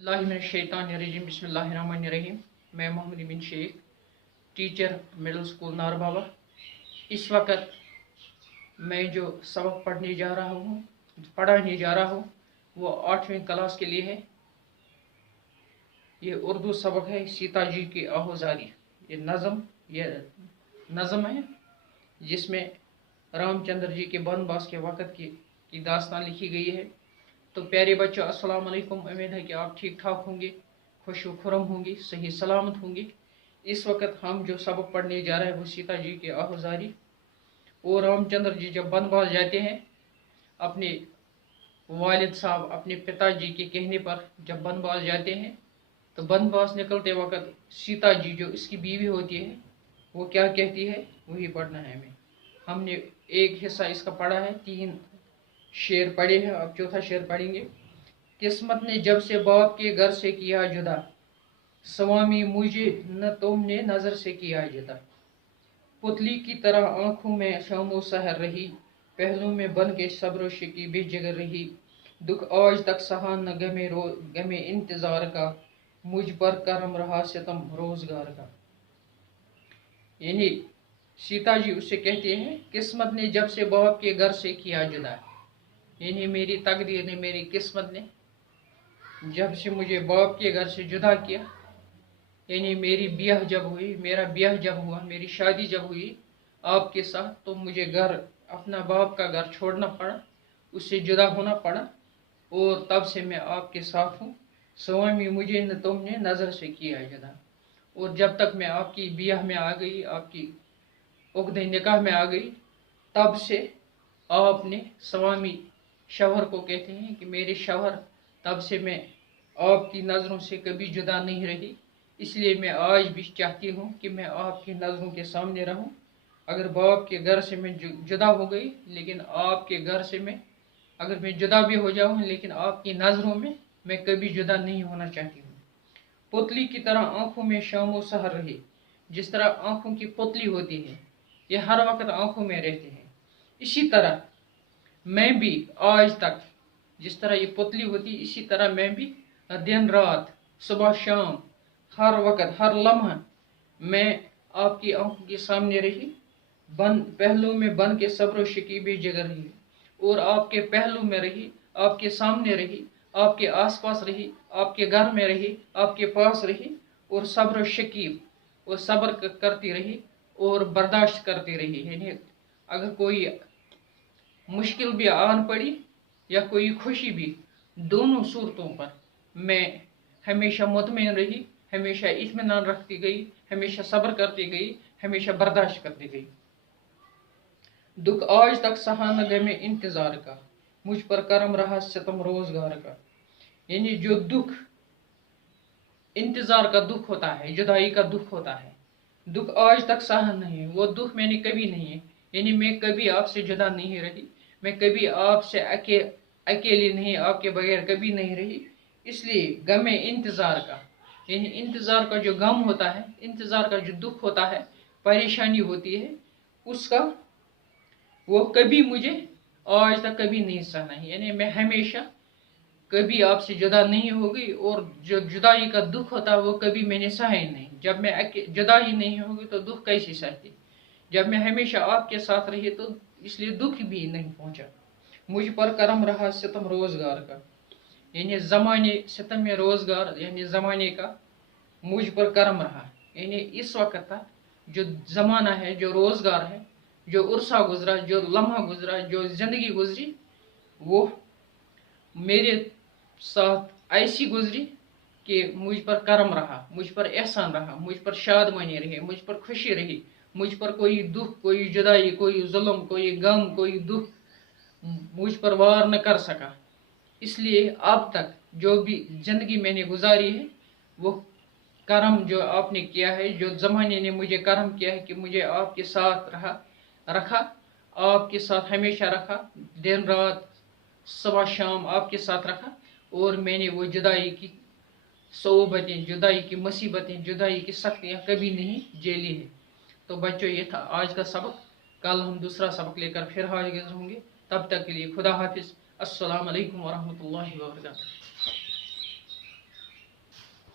बिस्मिल्लाहिर्रहमानिर्रहीम बिस्मिल्लाहिर्रहमानिर्रहीम। मैं मोहम्मद बिन शेख, टीचर मिडिल स्कूल नारबाबा। इस वक्त मैं जो सबक पढ़ाने जा रहा हूँ वो 8वीं क्लास के लिए है। ये उर्दू सबक है सीता जी की आहोजारी। ये नज़म है जिसमें रामचंद्र जी के बनवास के वक़्त की दास्तान लिखी गई है। तो प्यारे बच्चों, अस्सलाम वालेकुम। उम्मीद है कि आप ठीक ठाक होंगे, खुश खुरम होंगे, सही सलामत होंगे। इस वक्त हम जो सबक पढ़ने जा रहे हैं वो सीता जी की आहोजारी। और रामचंद्र जी जब बनवास जाते हैं, अपने वालिद साहब अपने पिताजी के कहने पर जब बनवास जाते हैं, तो बनवास निकलते वक्त सीता जी जो इसकी बीवी होती है वो क्या कहती है वही पढ़ना है हमें। हमने एक हिस्सा इसका पढ़ा है, 3 शेर पढ़े हैं, अब चौथा शेर पढ़ेंगे। किस्मत ने जब से बाप के घर से किया जुदा, स्वामी मुझे न तुमने नजर से किया जुदा। पुतली की तरह आंखों में शामो सहर रही, पहलू में बन के सब्र शकीबे जगर रही। दुख आज तक सहा न गमे इंतजार का, मुझ पर करम रहा सितम रोजगार का। यानी सीता जी उससे कहते हैं किस्मत ने जब से बाप के घर से किया जुदा, यानी मेरी तकदीर ने, मेरी किस्मत ने जब से मुझे बाप के घर से जुदा किया, यानी मेरी ब्याह जब हुई, मेरा ब्याह जब हुआ, मेरी शादी जब हुई आपके साथ, तो मुझे घर, अपना बाप का घर छोड़ना पड़ा, उससे जुदा होना पड़ा। और तब से मैं आपके साथ हूँ। स्वामी मुझे न तुमने नज़र से किया जुदा। और जब तक मैं आपकी ब्याह में आ गई, आपकी उक़्दे निकाह में आ गई, तब से आपने, स्वामी शौहर को कहते हैं कि मेरे शौहर, तब से मैं आपकी नज़रों से कभी जुदा नहीं रही। इसलिए मैं आज भी चाहती हूँ कि मैं आपकी नज़रों के सामने रहूँ। अगर बाप के घर से मैं जुदा हो गई, लेकिन आपके घर से अगर मैं जुदा भी हो जाऊँ, लेकिन आपकी नज़रों में मैं कभी जुदा नहीं होना चाहती हूँ। पुतली की तरह आंखों में शामो सहर रही। जिस तरह आंखों की पुतली होती है, ये हर वक्त आंखों में रहते हैं, इसी तरह मैं भी आज तक, जिस तरह ये पुतली होती, इसी तरह मैं भी दिन रात, सुबह शाम, हर वक्त, हर लम्हा मैं आपकी आंखों के सामने रही, पहलू में बन के सब्र शकीबे जगर रही, और आपके पहलू में रही, आपके सामने रही, आपके आसपास रही, आपके घर में रही, आपके पास रही, और सब्र शकीब, और सब्र करती रही और बर्दाश्त करती रही। यानी अगर कोई मुश्किल भी आन पड़ी या कोई खुशी भी, दोनों सूरतों पर मैं हमेशा मुतमईन रही, हमेशा इत्मीनान रखती गई, हमेशा सब्र करती गई, हमेशा बर्दाश्त करती गई। दुख आज तक सहा न गमे इंतजार का, मुझ पर करम रहा सितम रोजगार का। यानी जो दुख, इंतजार का दुख होता है, जुदाई का दुख होता है, दुख आज तक सहा नहीं, वो दुख मैंने कभी नहीं है। यानी मैं कभी आपसे जुदा नहीं रही, मैं कभी आपसे अकेली नहीं, आपके बगैर कभी नहीं रही। इसलिए गमे इंतजार का, यानी इंतजार का जो गम होता है, इंतजार का जो दुख होता है, परेशानी होती है, उसका वो कभी मुझे आज तक कभी नहीं सहना है। यानी मैं हमेशा कभी आपसे जुदा नहीं हो गई, और जो जुदाई का दुख होता है वो कभी मैंने सहा ही नहीं। जब मैं जुदा ही नहीं होगी तो दुख कैसे सहती। जब मैं हमेशा आपके साथ रही तो इसलिए दुख भी नहीं पहुंचा। मुझ पर करम रहा सितम रोजगार का, यानी ज़माने सितम में रोजगार, यानी ज़माने का मुझ पर करम रहा। यानी इस वक्त का जो ज़माना है, जो रोज़गार है, जो उर्सा गुजरा, जो लम्हा गुजरा, जो ज़िंदगी गुजरी, वो मेरे साथ ऐसी गुजरी कि मुझ पर करम रहा, मुझ पर एहसान रहा, मुझ पर शादमानी रही, मुझ पर खुशी रही। मुझ पर कोई दुख, कोई जुदाई, कोई जुल्म, कोई गम, कोई दुख मुझ पर वार न कर सका। इसलिए अब तक जो भी ज़िंदगी मैंने गुजारी है, वो करम जो आपने किया है, जो ज़माने ने मुझे करम किया है कि मुझे आपके साथ रखा, आपके साथ हमेशा रखा, दिन रात, सुबह शाम आपके साथ रखा, और मैंने वो जुदाई की सोबतें, जुदाई की मुसीबतें, जुदाई की सख्तियाँ कभी नहीं झेली है। तो बच्चों, ये था आज का सबक। कल हम दूसरा सबक लेकर फिर हाजिर होंगे। तब तक के लिए खुदा हाफिज़। अस्सलाम वालेकुम व रहमतुल्लाहि व बरकातुहू।